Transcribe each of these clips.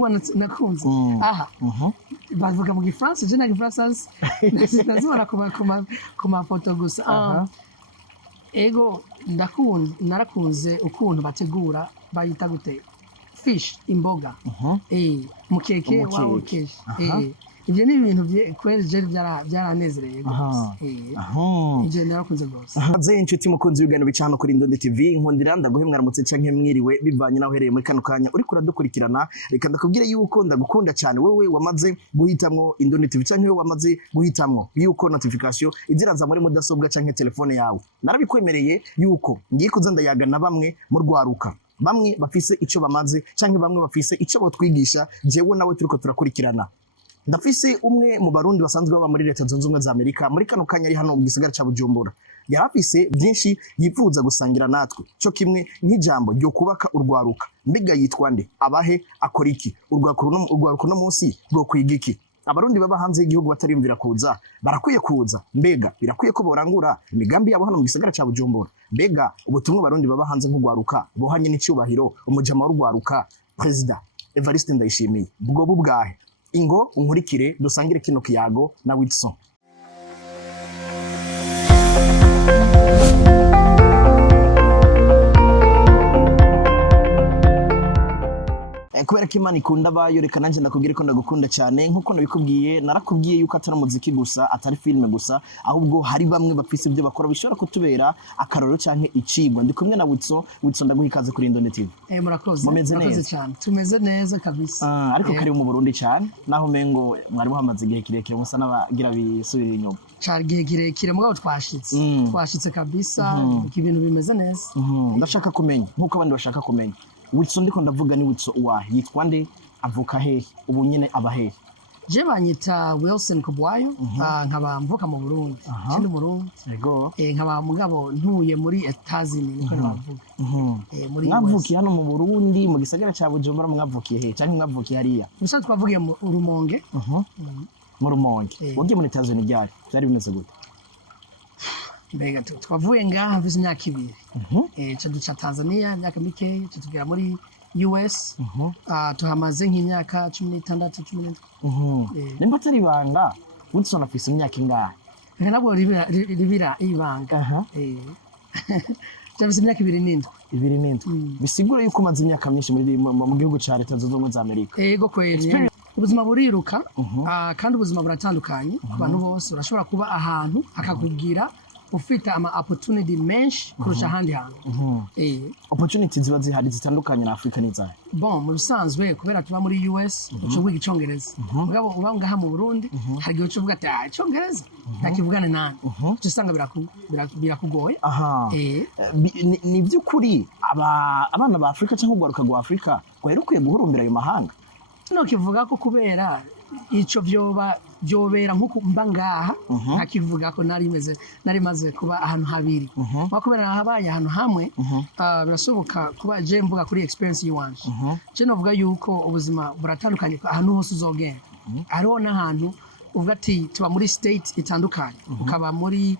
nakunze aha bavuga mu gifaransa je na gifaransa nazibona ku mafoto gusa ego narakunze ukuntu bategura bayita gute fish imboga mukeke wawukeje ibyo ni ibintu kweje byaranezereye ibyo narakunze rwose hanze inshuti mukunzi w'ibigano bicano kuri Ndonde TV nkundira ndaguhemwa ramutse canke mwiriwe bivanye naho hereye muri kano kanya uri kuradukurikirana reka ndakubwire yuko ndagukunda cyane wewe wamaze guhitamwo Ndonde TV canke wewe wamaze guhitamwo yuko notification iziraza muri mudasobwa canke telefone yawe narabikwemereye yuko ngiye kuza ndayaga na bamwe mu rwaruka bamwe bafise ico bamaze canke bamwe bafise ico botwigisha jewe nawe turiko turakurikirana ndafise umwe mu Barundi basanzwe baba muri leta zunze ubumwe za Amerika muri kano kanya ari hano mu gisagara ca Bujumbura yarafise byinshi yifuza gusangira natwe cyo kimwe nk'ijambo ryo kubaka urwaruka mbega yitwa nde abahe akora iki urwaruka no munsi rwo kwiga iki Abarundi baba hanze y'igihugu batarimvira kuza barakwiye kuza mbega birakwiye ko borangura imigambi yabo hano mu gisagara ca Bujumbura mbega ubutumwa Abarundi baba hanze nk'urwaruka bohanye Nyenicubahiro umujama w'urwaruka President H.E Evariste NDAYISHIMIYE bwo bubwahe ingo unkurikire dusangire kino kiyago na Wilson. Kubera ko Imana ikunda abayo reka nanje ndakubwire ko ndagukunda cyane nkuko nabikubwiye narakubwiye yuko atari umuziki gusa atari filme gusa ahubwo hari bamwe bafise ibyo bakora bishobora kutubera akaroro canke icigwa ndi kumwe na Wilson ndaguha ikaze kuri Ndonde TV. Murakoze cyane tumeze neza kabisa ariko kari mu Burundi cyane naho mengo mwari muhamaze igihe kirekire musa n'abagira bisubira inyuma cyari igihe kirekire mugabo twashitse kabisa ibintu bimeze neza ndashaka kumenya nkuko abandi bashaka kumenya Wilson ndiko ndavuga ni Wilson uwahe yitwa nde avuka hehe ubu nyene aba hehe je banyita Wilson Kubwayo nkaba mvuka mu Burundi kindi Burundi yego nkaba mugabo ntuye muri Etazini niko navuga muri mwavukiye hano mu Burundi mu gisagara ca Bujumbura mwavukiye hehe canke mwavukiye hariya gusa twavugiye mu Rumonge mu Rumonge wogiye muri Etazini ryari byari bimeze gute mbega twavuye ngaha mfise imyaka 2 ca duca Tanzania imyaka mike tugera muri US tuhamaze nk'imyaka 16 17 nimba atari ibanga Wilson afise imyaka ingahe ntabwo ribira ibanga cyafise imyaka 2 bisigura yuko umaze imyaka myinshi mu gihugu ca leta zunze ubumwe za Amerika yego kweli ubuzima buriruka kandi ubuzima buratandukanye ku bantu bose urashobora kuba ahantu akakubwira ufite ama opportunity menshi kurusha ahandi hantu opportunity ziba zihari zitandukanye na Afrika n'izahe bon mu bisanzwe kubera tuba muri US ucuvuga icongereza mugabo uba ngaha mu Burundi hari igihe ucuvuga ati icongereza ntakivugane nani usanga birakugoye ni by'ukuri abana ba Afrika cyangwa urwaruka rwa Afrika rukwiye guhurumbira ayo mahanga no kivuga ko kubera ico byobera nkuko mba ngaha akivuga ko nari maze kuba ahantu habiri bakubera habaye ahantu hamwe birashoboka kuba je mvuga kuri experience yiwanje je novuga yuko ubuzima buratandukanye ahantu hose uzogenda ariho n'ahantu uvuga ati tuba muri state itandukanye ukaba muri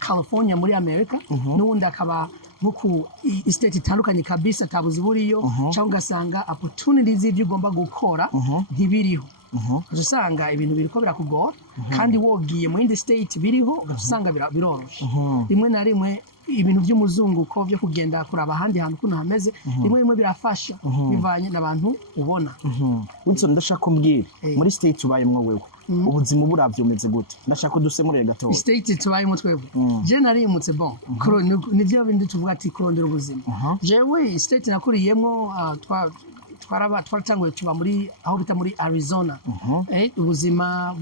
California muri America n'ubundi akaba nkuko state itandukanye kabisa tabuzi buriyo cyangwa ugasanga opportunities z'ibyo ugomba gukora ntibiriho usanga ibintu biriko birakugora kandi wogiye mu yindi state biriho usanga biroroshe rimwe na rimwe ibintu by'umuzunguko byo kugenda kuraba ahandi hantu kuno hameze rimwe birafasha bivanye n'abantu ubona Wilson ndashaka kumbwira muri state ubayemwo wewe ubuzima buravyomeze gute ndashaka kudusemurira gatoya state tubayemo twebwe je narimutse bon nivyo bindi tuvuga ati kurondera ubuzima jewe state nakuriyemwo twaratanguye tuba muri aho bita muri Arizona ubuzima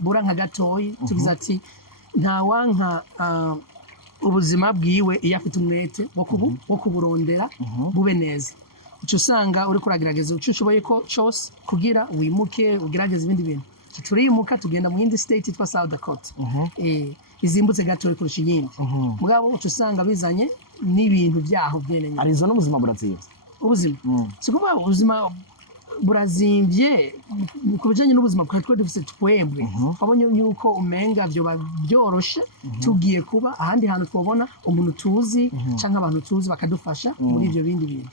bura nka gatoyi tugize ati nta wanka ubuzima bwiwe iyo afite umwete wo kuburondera bube neza uco usanga uri kuragerageza uco ushoboye ko cyose kugira wimuke ugerageza ibindi bintu turimuka tugenda mu yindi state twa South Dakota izimbutse gatoyi kurusha iyindi mugabo uco usanga bizanye n'ibintu byaho byeneye Arizona ubuzima burazimvye ubuzima sikuba ubuzima burazimvye ku bijanye n'ubuzima bwa twe dufise twebwe twabonye yuko umenga vyo byoroshe tugiye kuba ahandi hantu twobona umuntu tuzi canke abantu tuzi bakadufasha muri ivyo bindi bintu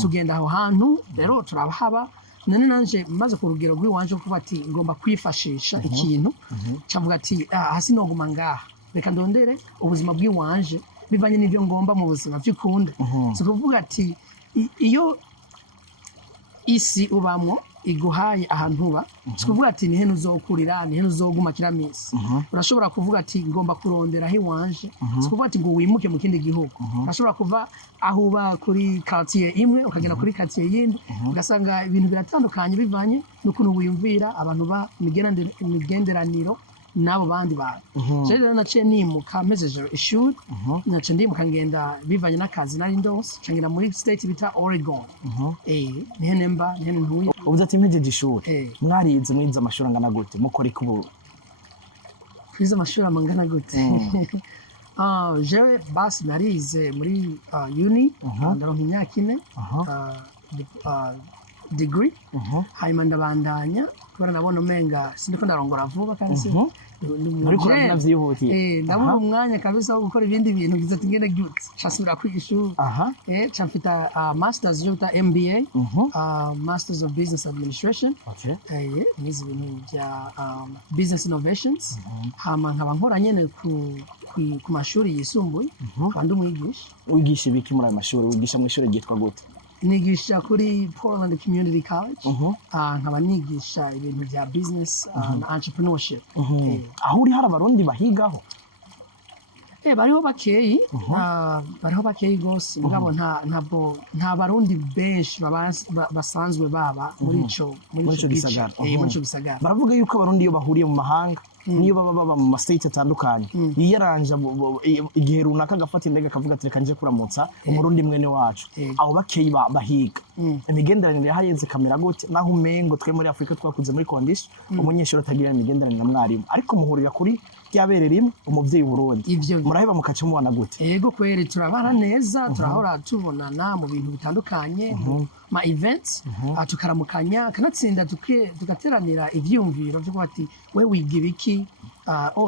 tugenda aho hantu rero turabahaba none nanje maze ku rugero rw'iwanje kuba ati ngomba kwifashisha ikintu cavuga ati hasi noguma ngaha reka ndondere ubuzima bw'iwanje bivanye n'ivyo ngomba mu buzima vy'ikunda so kuvuga ati iyo isi ubamwo iguhaye ahantu uba kuvuga ati nihe uzokurira nihe uzoguma kira misi urashobora kuvuga ati ngomba kurondera aho iwanje kuvuga ati ngo wimuke mu kindi gihugu urashobora kuva aho uba kuri quartier imwe ukagenda kuri quartier yindi ugasanga ibintu biratandukanye bivanye n'ukuntu wiyumvira abantu ba imigenderaniro nabo bandi bantu rero naciye nimuka mpejeje ishuri naciye ndimuka ngenda bivanye n'akazi nari ndose ngenda muri state bita Oregon nihe ntuye ubuze ati mpejeje ishuri mwarize mwize amashuri angana gute mukora ikubu kwize amashuri amangana gute jewe basi narize muri uni ndaronka imyaka 4 degree hanyuma ndabandanya kubera nabona umenga sindiko ndarongora vuba kandi ariko navyihutiye ndabona umwanya kabisa wo gukora ibindi bintu biza tingene gute cyasubira kwishuri cyamfita masters yo ta MBA masters of business administration nizi ibintu bya business innovations hama nkaba nkora nyene ku mashuri yisumbuye kandi umwigisha wigisha ibiki muri ayo mashuri wigisha mu ishuri ryitwa gute nigisha kuri Portland Community College nkaba nigisha ibintu bya business na entrepreneurship aho uri hari abarundi bahigaho bariho bakeyi gose mugabo nta barundi benshi basanzwe baba muri ico gisagara baravuga yuko abarundi iyo bahuriye mu mahanga niyo baba mu state atandukanye yiyaranja igihe runaka gafata indege akavuga ati reka nje kuramutsa umurundi mwene wacu abo bakeyi bahiga imigenderanire hayenze kamera gute naho umengo twe muri Afrika twakuze muri condition umunyeshuri atagira imigenderanire na mwarimu ariko muhurira kuri ryabere rimwe umuvyeyi Burundi muraheba mukaca mubona gute yego kweri turabana neza turahora tubonana mu bintu bitandukanye ma events tukaramukanya kanatsinda tugateranira ivyumviro byo ati we wiga ibiki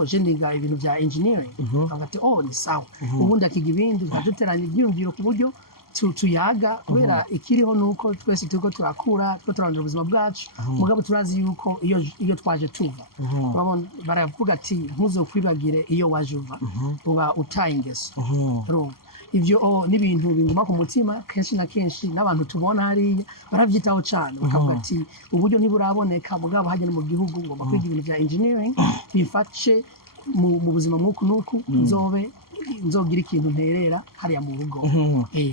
je ndiga ibintu bya engineering bagati ni sawa ubundi akiga ibindi tugateranya ivyumviro ku buryo tuyaga kubera ikiriho nuko twese turiko turakura turandura ubuzima bwacu mugabo turazi yuko iyo twaje tuva baravuga ati ntuzokwibagire iyo waje uva uba utaye ingeso ivyo n'ibintu binguma ku mutima kenshi na kenshi n'abantu tubona hariya baravyitaho cyane bakavuga ati uburyo ntiburaboneka mugabo hagene mu gihugu ngomba kwiga ibintu bya engineering bifashe mu buzima nuku nzogira ikintu nterera hariya mu rugo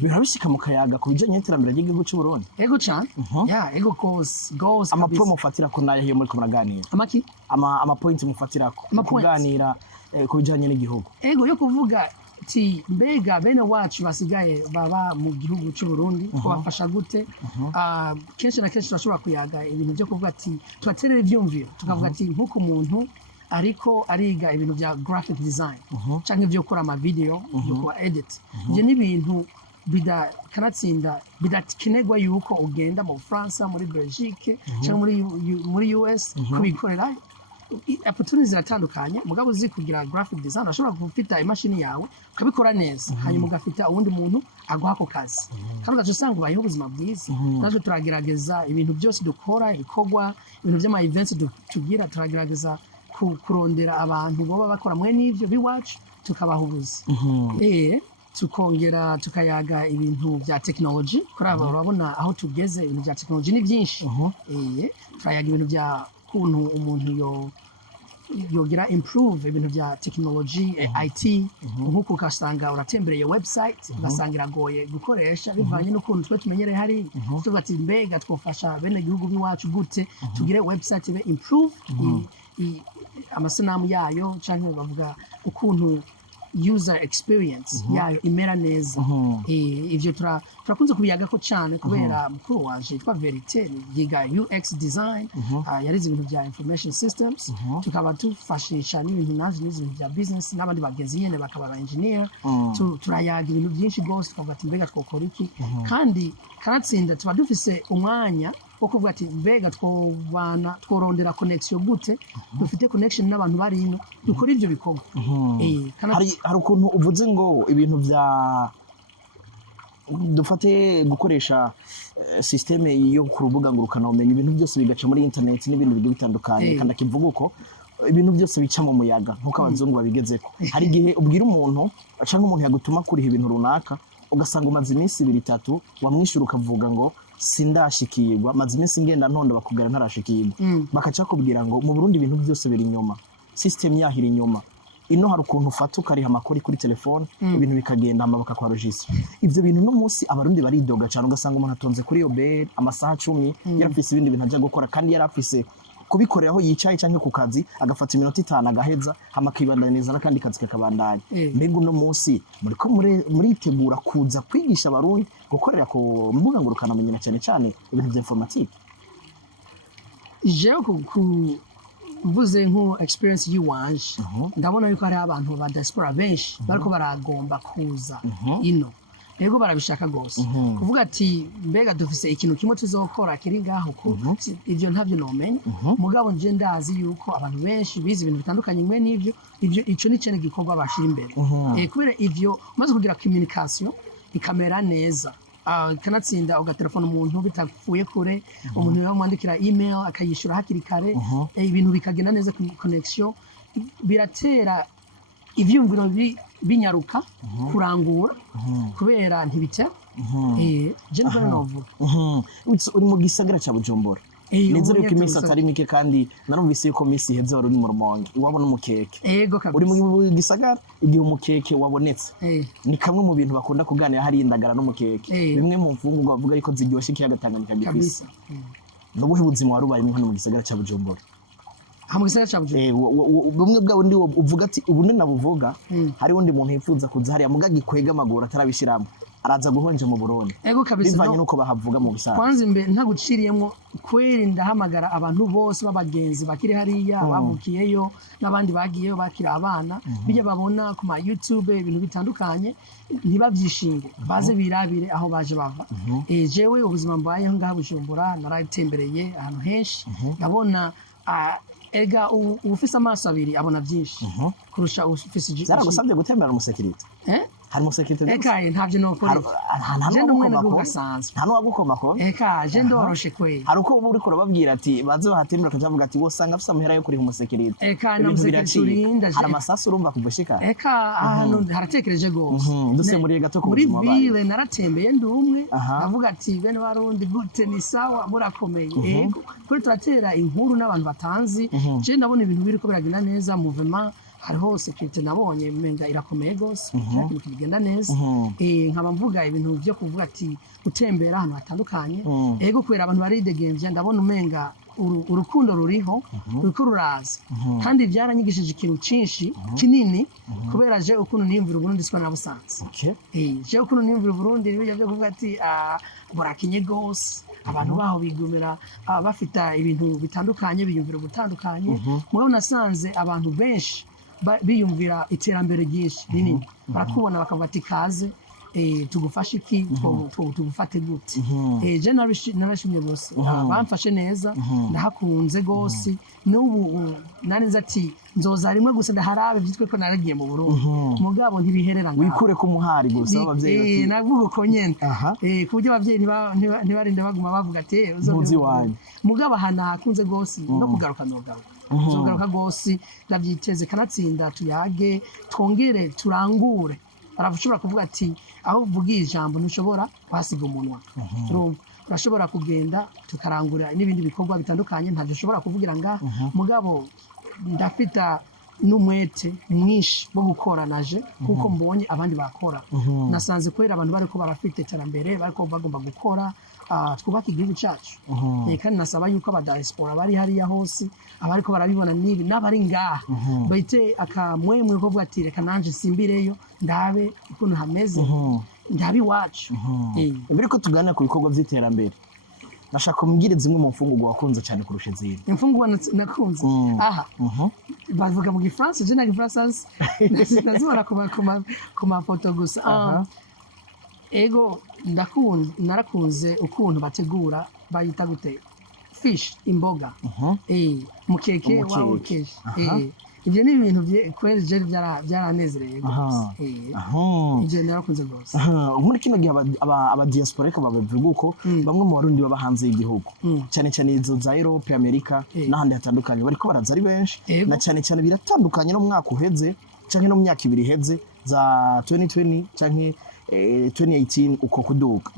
birabishika mu kayaga ku bijanye n'iterambere ry'igihugu cy'u Burundi ego cyane ego gose amapo mufatira ko nayo muri ko muraganira ama point mufatira ko kuganira ku bijanye n'igihugu ego yo kuvuga ti mbega bene wacu basigaye baba mu gihugu cy'u Burundi ko bafasha gute kenshi na kenshi turashobora kuyaga ibintu byo kuvuga ati twaterera ivyumviro tukavuga ati nkuko umuntu ariko ariga ibintu bya graphic design canke byo gukora ama video byo kwa edit je n'ibintu kanatsinda bidakenegwa yuko ugenda mu France muri Belgique canke muri US kubikorera opportunities ziratandukanye mugabo uzi kugira graphic design ashobora gufita imashini yawe ukabikora neza hanyuma ugafita uwundi muntu aguha ako kazi kandi ugaca usanga ubayeho ubuzima bwiza natwe turagerageza ibintu byose dukora ibikorwa ibintu by'ama events tugira turagerageza kurondera abantu baba bakora mwe n'ivyo biwacu tukabaha ubuzi tukongera tukayaga ibintu bya technology kuri aba urabona aho tugeze ibintu bya technology ni byinshi turayaga ibintu bya kuntu umuntu yogira improve ibintu bya technology IT nkuko ukasanga uratembereye website ugasanga iragoye gukoresha bivanye n'ukuntu twe tumenyereye hari tuvuga ati mbega twofasha bene gihugu biwacu gute tugire website be improve amasanamu yayo canke bavuga ukuntu user experience yayo imera neza ivyo turakunze kubiyagako cyane kubera mukuru wanje yitwa Verite yiga UX design yarize ibintu bya information systems tukaba tufashisha n'ibintu naje n'ibintu bya business n'abandi bagenzi nyene bakaba aba engineer turayaga ibintu byinshi gose tukavuga ati mbega twokora iki kandi kanatsinda tuba dufise umwanya wo kuvuga ati mbega tworondera connection gute dufite connection n'abantu bari ino dukora ivyo bikorwa hari ukuntu uvuze ngo ibintu bya dufate gukoresha systeme yo ku rubuga ngurukana umenye ibintu byose bigaca muri internet n'ibintu bigiye bitandukanye kandi akivuga uko ibintu byose bica mu muyaga nkuko abazungu babigezeko hari gihe ubwira umuntu aca nk'umuntu yagutuma kuriha ibintu runaka ugasanga umaze iminsi 2-3 wamwishura ukavuga ngo sindashikirwa maze iminsi ngenda ntonda bakubwira ntarashikirwa bakaca kubwira ngo mu Burundi ibintu byose biri inyuma system yahira inyuma ino hari ukuntu ufata ukariha amakori kuri telefone ibintu bikagenda hama bakakwarujisha ivyo bintu no munsi abarundi baridoga cyane ugasanga umuntu atonze kuri yo bed amasaha 10 yarafise ibindi bintu ajya gukora kandi yarafise kubikorera aho yicaye canke ku kazi agafata iminota 5 agaheza hama kibandaniza n'akandi kazi kakabandanya mbega no munsi muriko muritegura kuza kwigisha abarundi gukorera ku mbuga ngurukana menyana cyane cyane ibintu bya informatique jewe mvuze nko experience yiwanje ndabona yuko hari abantu ba diaspora benshi bariko baragomba kuza ino rego barabishaka gose kuvuga ati mbega dufise ikintu kimwe tuzokora kiri ngaho ko ivyo ntavyo nomenya mugabo nje ndazi yuko abantu benshi bize ibintu bitandukanye mwe n'ivyo ico ni cyane gikorwa bashira imbere kubera ivyo maze kugira communication ikamera neza kanatsinda ugaterefona umuntu bitapfuye kure umuntu yamwandikira email akayishura hakiri kare ibintu bikagenda neza ku connection biratera ivyumviro binyaruka kurangura kubera ntibitya je niko novuga uri mu gisagara cya Bujumbura neza ryo kimisi atari mike kandi narumvise yuko misi heze wari mu Rumonge iwabo n'umukeke uri mu gisagara igihe umukeke wabonetse ni kamwe mu bintu bakunda kuganira hari indagara n'umukeke bimwe mu mfungurwa bavuga yuko ziryoshye kiyaga Tanganyika gifise n'ubuhe buzima warubaye mu gisagara cya Bujumbura hamwe gisagara cya Bujumbura bumwe bwa bundi uvuga ati ubune nabuvuga hari wundi muntu yifuza kuza hari amugagi kwega amaguru atarabishiramo araza guhonje mu Burundi bivanye nuko bahavuga mu bisara kwanza imbe ntaguciriyemo kweri ndahamagara abantu bose babagenzi bakiri hariya bavukiyeyo n'abandi bagiyeyo bakira abana bijya babona ku ma YouTube ibintu bitandukanye ntibavyishinge baze birabire aho baje bava jewe ubuzima mbayeho ngaha Bujumbura naratembereye ahantu henshi ndabona ega ufise amaso abiri abona byinshi kurusha ufise zaragusabye gutembera mu security hari mu security ekaye ntavyo nokora je ndumwe n'ugasanzwe nta nuwagukoma ko je ndoroshe kwe hari uko uri kurababwira ati baze bahatembera akavuga ati wosanga afise amahera yo kuri mu security na mu security hari amasasu urumva kuvushika ahantu haratekereje gose duse muri gato ku buzima bawe muri ville naratembeye ndumwe avuga ati bene Barundi gute ni sawa murakomeye yego kuri turatera inkuru n'abantu batanzi je ndabona ibintu biriko biragenda neza movement hariho security nabonye menga irakomeye gose kandi kigenda neza nkaba mvuga ibintu byo kuvuga ati gutembera ahantu hatandukanye yego kwera abantu baridegemvye ndabona umenga urukundo ruriho ruko ruraza kandi byaranyigishije ikintu cinshi kinini kubera je ukuntu niyumvira Burundi siko nabusanze je ukuntu niyumvira Burundi byo kuvuga ati burakinye gose abantu baho bigumira bafita ibintu bitandukanye biyumvira gutandukanye mwe nasanze abantu benshi biyumvira iterambere ryinshi rinini barakubona bakavuga ati kaze tugufashe iki tugufate gute je narashimye gose bamfashe neza ndahakunze gose n'ubu narinze ati nzoza rimwe gusa ndaharabe byitwe ko naragiye mu Burundi mugabo ntibiherera ngaho wikure ko muhari gusa abavyeyi navuga uko nyene kubyo abavyeyi ntibarinde baguma bavuga ati uzoze mugabo hana hakunze gose no kugaruka zogaruka gose ndavyiteze kanatsinda tuyage twongere turangure baravushobora kuvuga ati aho uvugiye ijambo ntushobora kwasiga umunwa urashobora kugenda tukarangura n'ibindi bikorwa bitandukanye ntacyo ushobora kuvugira ngaha mugabo ndafita n'umwete mwinshi wo gukora naje kuko mbonye abandi bakora nasanze kwera abantu bariko barafite iterambere bariko bagomba gukora twubake igihugu cyacu kandi nasaba yuko abadiaspora bari hariya hose abariko barabibona nibi n'abari ngaha bahite akamwemwe ko bwati reka nanje simbireyo ndabe ukuntu hameze ndabi wacu mbere ko tuganira ku bikorwa by'iterambere nashaka kumbwira zimwe mu mfungurwa wakunze cyane kurusha izindi. Imfungurwa nakunze aha bavuga mu gifaransa je na gifaransa nazibona ku mafoto gusa ego narakunze ukuntu bategura bayita gute fish imboga mukeke wawokeje ibyo ni ibintu kweli je byaranezereye gose ibyo narakunze gose. Muri kino gihe aba diaspora ko bavuga uko bamwe mu Barundi baba hanze y'igihugu cyane cyane izo za Europe Amerika n'ahandi hatandukanye bariko baraza ari benshi na cyane cyane biratandukanye no mwaka uheze canke no myaka ibiri iheze za 2020 canke 2018 uko kuduka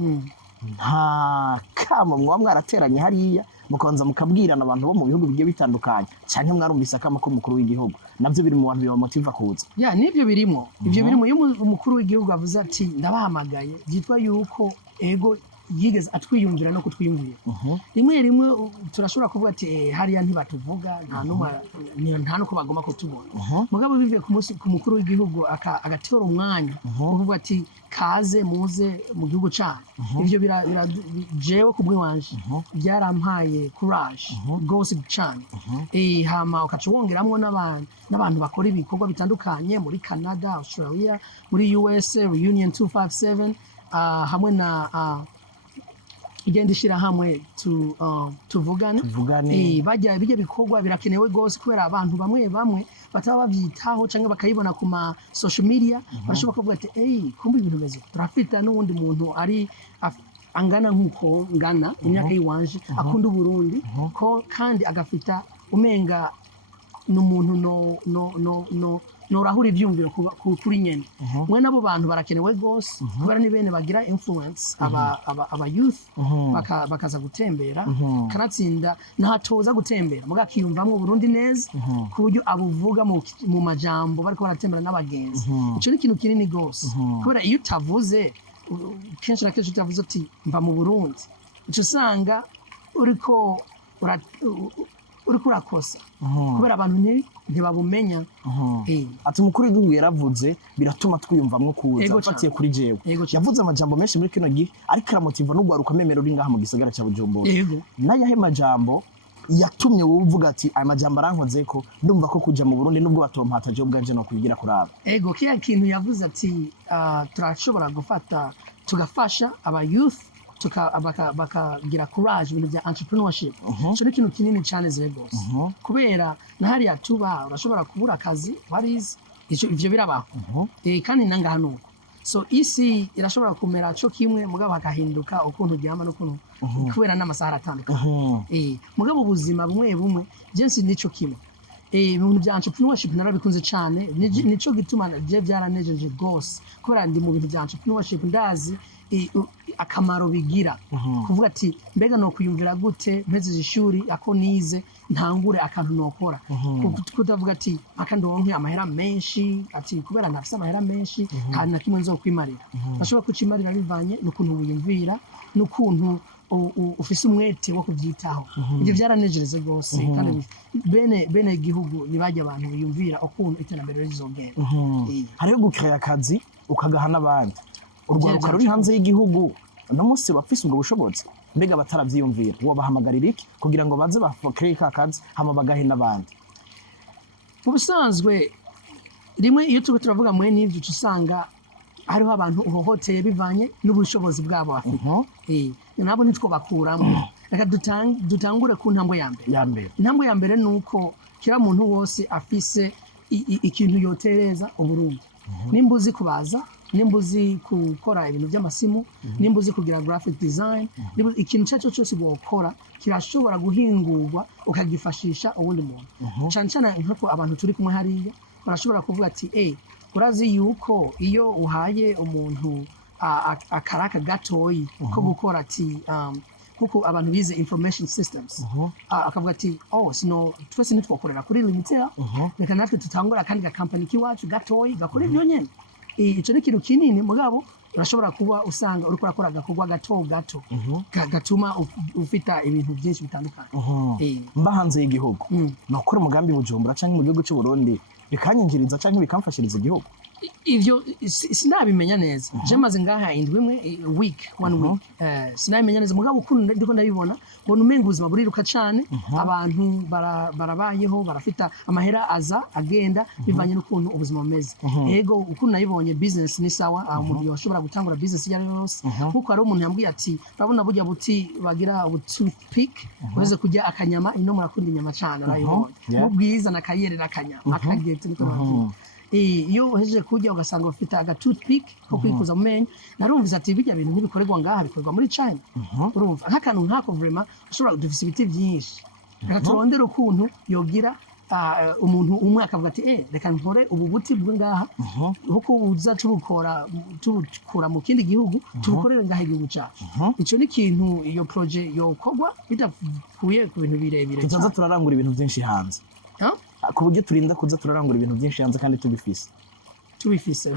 nta kama mwarateranye hariya mukanza mukabwirana abantu bo mu bihugu bigiye bitandukanye cyane mwarumvise akama ko mukuru w'igihugu navyo biri mu bantu bibamotiva kuza nivyo birimo iyo umukuru w'igihugu avuze ati ndabahamagaye byitwa yuko ego yigeze atwiyumvira no kutwiyumvira rimwe turashobora kuvuga ati hariya ntibatuvuga nta nuko bagomba kutubona mugabo bivuye ku mukuru w'igihugu agatora umwanya uvuga ati kaze muze mu gihugu cyacu ivyo jewe ku bw'iwanje byarampaye courage gose cyane hama ukaca wongeramwo n'abantu bakora ibikorwa bitandukanye muri Canada, Australia, muri USA, Reunion 257 hamwe na igenda ishira hamwe tuvugane bijya bikorwa birakenewe gose kubera abantu bamwe bataba bavyitaho canke bakayibona ku ma social media barashobora kuvuga ati kumbe ibintu beze turafita n'uwundi muntu ari angana nkuko ngana imyaka yiwanje akunda Uburundi ko kandi agafita umenga n'umuntu norahura ivyumviro kuri nyene mwe nabo bantu barakenewe gose kubera ni bene bagira influence aba youth bakaza gutembera kanatsinda ntatoza gutembera mugakiyumvamwe Burundi neza ku buryo abuvuga mu majambo bariko baratembera n'abagenzi ico ni ikintu kinini gose kubera iyo utavuze kenshi na kenshi utavuze ati mva mu Burundi ico usanga uriko urakosa kubera abantu ntibabumenya ati mukuru w'igihugu yaravuze biratuma twiyumvamwo kuza afatiye kuri jewe yavuze amajambo menshi muri kino gihe ariko aramotiva n'urwaruka memero uri ngaha mu gisagara cya Bujumbura n'ayahe majambo yatumye wowe uvuga ati aya majambo arankoze ko ndumva ko kuja mu Burundi nubwo batompata je ubwanje no kubigira kuraba kiya kintu yavuze ati turashobora gufata tugafasha aba youth bakagira courage ibintu bya entrepreneurship cyo ni ikintu kinini cyane zegose kubera na hariya tuba urashobora kubura akazi warize ivyo birabaho kandi nanga hanuko so isi irashobora kumera cyo kimwe mugabo hakahinduka ukuntu ryama n'ukuntu kubera n'amasaha atandukanye mugabo ubuzima bumwe jensi nico kimwe ibintu bya entrepreneurship narabikunze cyane nico gituma je byaranejeje gose kubera ndi mu bintu bya entrepreneurship ndazi akamaro bigira kuvuga ati mbega no kuyumvira gute mpeze ishuri ako nize ntangure akantu nokora kudavuga ati akandonke amahera menshi ati kubera ntafise amahera menshi kandi na kimwe nzokwimarira bashobora kucimarira bivanye n'ukuntu wiyumvira n'ukuntu ufise umwete wo kuvyitaho ibyo byaranejereze gose kandi bene igihugu nibajya abantu biyumvira ukuntu iterambere rizogenda hariho gukira akazi ukagaha n'abandi urwaruka ruri hanze y'igihugu no munsi bafise ubwo bushobozi mbega bataravyiyumvira uwo bahamagarira iki kugira ngo baze bakire akazi hama bagahe n'abandi mu busanzwe rimwe iyo turavuga mwe n'ivyo usanga hariho abantu uhohoteye bivanye n'ubushobozi bwabo bafite nabo nitwo bakuramo reka dutangure ku ntambo ya mbere intambo ya mbere nuko kira muntu wose afise ikintu yotereza Uburundi nimba uzi kubaza nimba uzi gukora ibintu by'amasimu nimba uzi kugira graphic design ikintu cyaco cyose gukora kirashobora guhingurwa ukagifashisha uwundi muntu cyane cyane nk'uko abantu turi kumwe hariya barashobora kuvuga ati urazi yuko iyo uhaye umuntu akaraka gatoyi ko gukora ati kuko abantu bize information systems akavuga ati twese nitwokorera kuri limited reka natwe tutangura kandi ga company kiwacu gatoyi gakora ibyo nyene ico ni ikintu kinini mugabo urashobora kuba usanga uriko urakora agakorwa gato gatuma ufita ibintu byinshi bitandukanye mba hanze y'igihugu nokora umugambi Bujumbura canke mu gihugu cy'u Burundi bikanyingiriza canke bikamfashiriza igihugu ivyo sinabimenya neza je maze ngaha indwi imwe one week sinabimenya neza mugabo ukuntu ndiko ndabibona ubona umenga ubuzima buriruka cane abantu barabayeho barafita amahera aza agenda bivanye n'ukuntu ubuzima bumeze yego ukuntu nabibonye business ni sawa umuntu yoshobora gutangura business yari yose kuko ari umuntu yambwiye ati urabona burya buti bagira toothpick ureze kujya akanyama ino murakunda inyama cane arayibonye ubwiza nakayerera akanyama akagete iyo uhejeje kurya ugasanga ufite aga toothpick ko kwikuza mu menyo narumviza ati bijya bintu ntibikorerwa ngaha bikorwa muri China urumva nk'akantu nkako vraiment ushobora dufise ibiti byinshi reka turondere ukuntu yogira umuntu umwe akavuga ati reka nkore ubu buti bwo ngaha kuko uza tubukura mu kindi gihugu tubukorere ngaha igihugu cyacu ico ni ikintu iyo projet yokorwa bidakuye ku bintu birebire tuzaza turarangura ibintu byinshi hanze ku buryo turinda kuza turarangura ibintu byinshi hanze kandi tubifise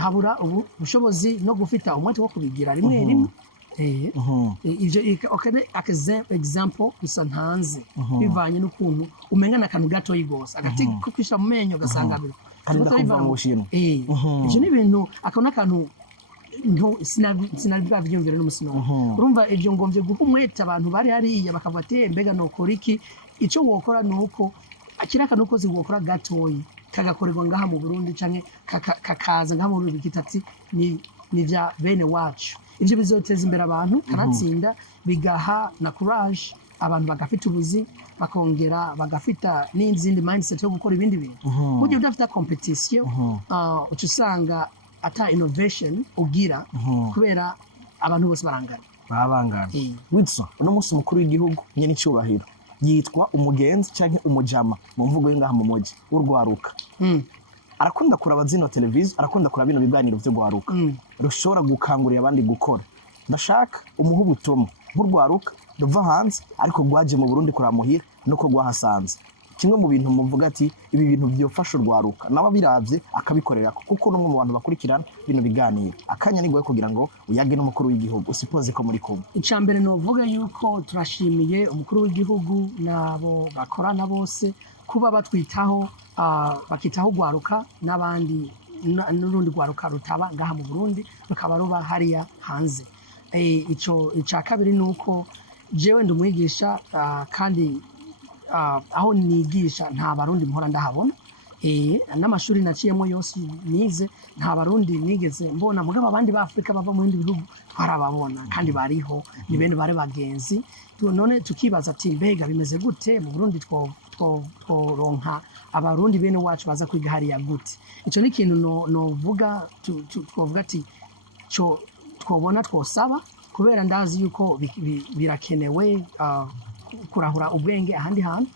habura ubu bushobozi no gufita umwete wo kubigira rimwe ivyo example gusa ntanze bivanye n'ukuntu umengana akantu gato yigose agati ko kwisha mu menyo gasanga biro kandi ndakumva mu bushino ivyo ni ibintu akona akantu sinabwa vyumvira n'umusino urumva ivyo ngomvye guha umwete abantu bari hariya bakavuga ati mbega nokora iki ico wokora nuko akira kantu kozi gukora gatoyi kagakorerwa ngaha mu Burundi canke kakaza ngaha mu Burundi kitati ni vya bene wacu ivyo bizoteza imbere abantu kanatsinda bigaha na courage abantu bagafita ubuzi bakongera bagafita n'izindi mindset yo gukora ibindi bintu buryo udafita competition ucusanga ata innovation ugira kubera abantu bose barangana witso uno munsi mukuru w'igihugu Nyenicubahiro yitwa umugenzi canke umujama mu mvugo y'ingaha mu moji urwaruka arakunda kuraba zino televiziyo arakunda kuraba bino biganiro byo rwaruka rushobora gukangurira abandi gukora ndashaka umuha ubutumwa nk'urwaruka ruva hanze ariko rwaje mu Burundi kuramuhira nuko rwahasanze kimwe mu bintu muvuga ati ibi bintu byofasha urwaruka naba biravye akabikorera kuko no mu bantu bakurikirana bino biganiro akanya nigoye kugira ngo uyage n'umukuru w'igihugu usipoze ko muri kumwe icambere no vuga yuko turashimiye umukuru w'igihugu nabo bakorana bose kuba batwitaho bakitaho rwaruka n'abandi n'urundi rwaruka rutaba ngaha mu Burundi rukaba ruba hariya hanze ica kabiri nuko jewe ndumwigisha kandi aho nigisha nta barundi mpora ndahabona n'amashuri naciyemo yose nize nta barundi nigeze mbona mugabo abandi ba Afrika bava mu bindi bihugu twarababona kandi bariho ni bene bare bagenzi none tukibaza ati mbega bimeze gute mu Burundi tworonka abarundi bene wacu baza kwiga hariya gute ico ni ikintu novuga twovuga ati twobona twosaba kubera ndazi yuko birakenewe kurahura ubwenge ahandi hantu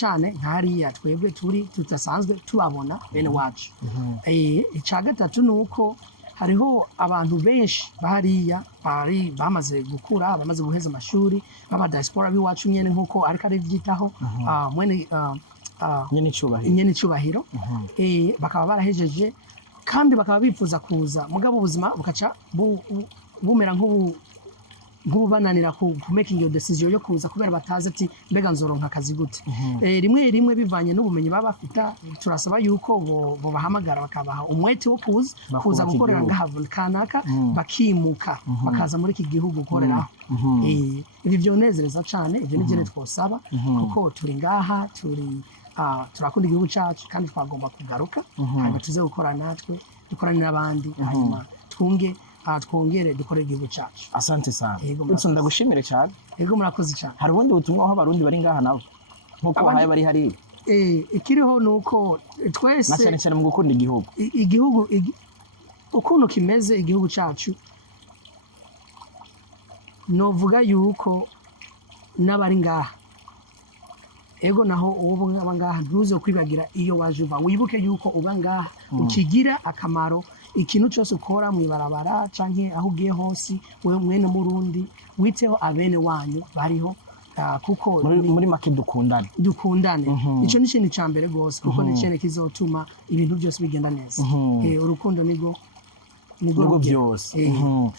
cane nkariya twebwe tutasanzwe tubabona bene wacu ica gatatu nuko hariho abantu benshi bahariya bamaze gukura bamaze guheza amashuri baba diaspora biwacu nyene nkuko ariko ari vyitaho mwene Nyenicubahiro bakaba barahejeje kandi bakaba bifuza kuza mugabo ubuzima bukaca bumera nk'ububananira ku making your decision yo kuza kubera batazi ati mbega nzoronka akazi gute rimwe bivanye n'ubumenyi baba bafita turasaba yuko bo bahamagara bakabaha umwete wo kuza gukorera ngahavuna kanaka bakimuka bakaza muri iki gihugu gukoreraho ibi vyonezereza cane ivyo nivyo twosaba kuko turi ngaha turakunda igihugu cacu kandi twagomba kugaruka hanyuma tuze gukora natwe dukorane n'abandi hanyuma twongere dukore igihugu cacu asante sana utso ndagushimire cyane yego murakoze cyane hari ubundi butumwa aho abarundi bari ngaha nabo nkuko bahaye bari hari ikiriho nuko twese cyane mu gukunda igihugu ukuntu kimeze igihugu cacu novuga yuko n'abari ngaha ego naho uwo ngaha ntuze kwibagira iyo waje uva wibuke yuko uba ngaha ukigira akamaro ikintu cyose ukora mwibarabara canke aho ugiye hose wewe mwene Murundi witeho abene wanyu bariho kuko muri make dukundane ico ni ikintu cyambere gose kuko ni cyene kizotuma ibintu byose bigenda neza urukundo nigo byose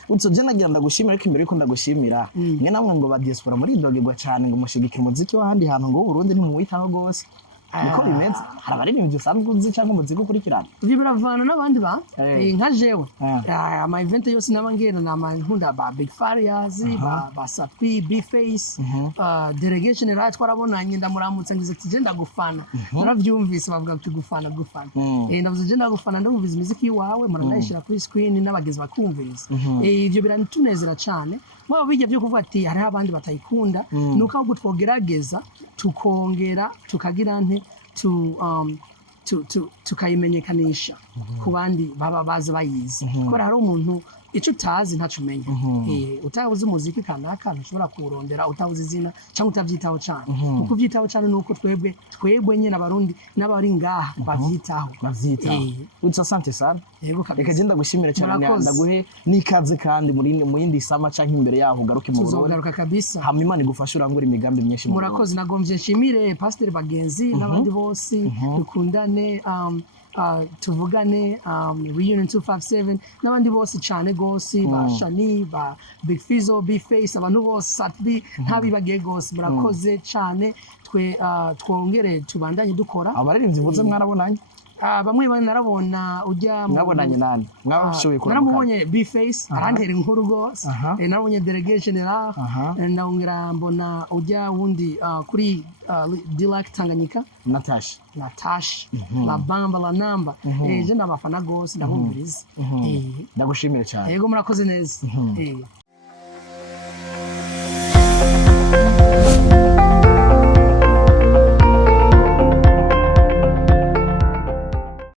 utso je nagira ndagushimira ariko imbere yuko ndagushimira mwe namwe ngo ba diaspora muri dogegwa cyane ngo mushigike umuziki w'ahandi hantu ngo Burundi ntimuwitaho gose niko bimeze hari abaririmbyi usanzwe uzi cyangwa umuziki ukurikirana ibyo biravana n'abandi ba nka jewe ama event yose n'abangena nkunda ba Big Farias ba Satwi B-Face delegation ra twarabonanye ndamuramutsa ngize ati je ndagufana naravyumvise bavuga ati gufana ndavuze je ndagufana ndumvise imiziki yiwawe muranayishira kuri screen n'abagezi bakumviriza ivyo birantunezera cyane mwaba bijya byo kuvuga ati hari abandi batayikunda nuko ahubwo twogerageza tukongera tukagira nte tukayimenyekanisha ku bandi baba bazi bayizi kubera hari umuntu icyo utazi ntacu umenya utabuze umuziki kanaka ntushobora kuwurondera utabuze izina cyangwa utabyitaho cyane kuko ubyitaho cyane nuko twebwe nyine abarundi n'abari ngaha babyitaho utsa sante sana reka genda gushimira cyane ndaguhe n'ikaze kandi mu yindi sama cyangwa imbere yaho ugaruke mu Burundi tuzogaruka kabisa hamwe Imana igufasha urangura imigambi myinshi murakoze nagombye nshimire pastor bagenzi n'abandi bose dukundane tuvugane reunion 257 n'abandi bose cyane gose ba Shani ba Big Fizo B-Face abantu bose Satbi ntabibagiye gose murakoze cyane twongere tubandanye dukora abaririmbyi vuze mwarabonanye bamwe narabona ujya mwabonanye nani mwabashoboye kubona naramubonye B-Face arantera inkuru gose narabonye delegation ra naongera mbona ujya wundi kuri Dilak Tanganyika Natasha la bamba la namba je nabafana gose ndabumviriza ndagushimira cyane yego murakoze neza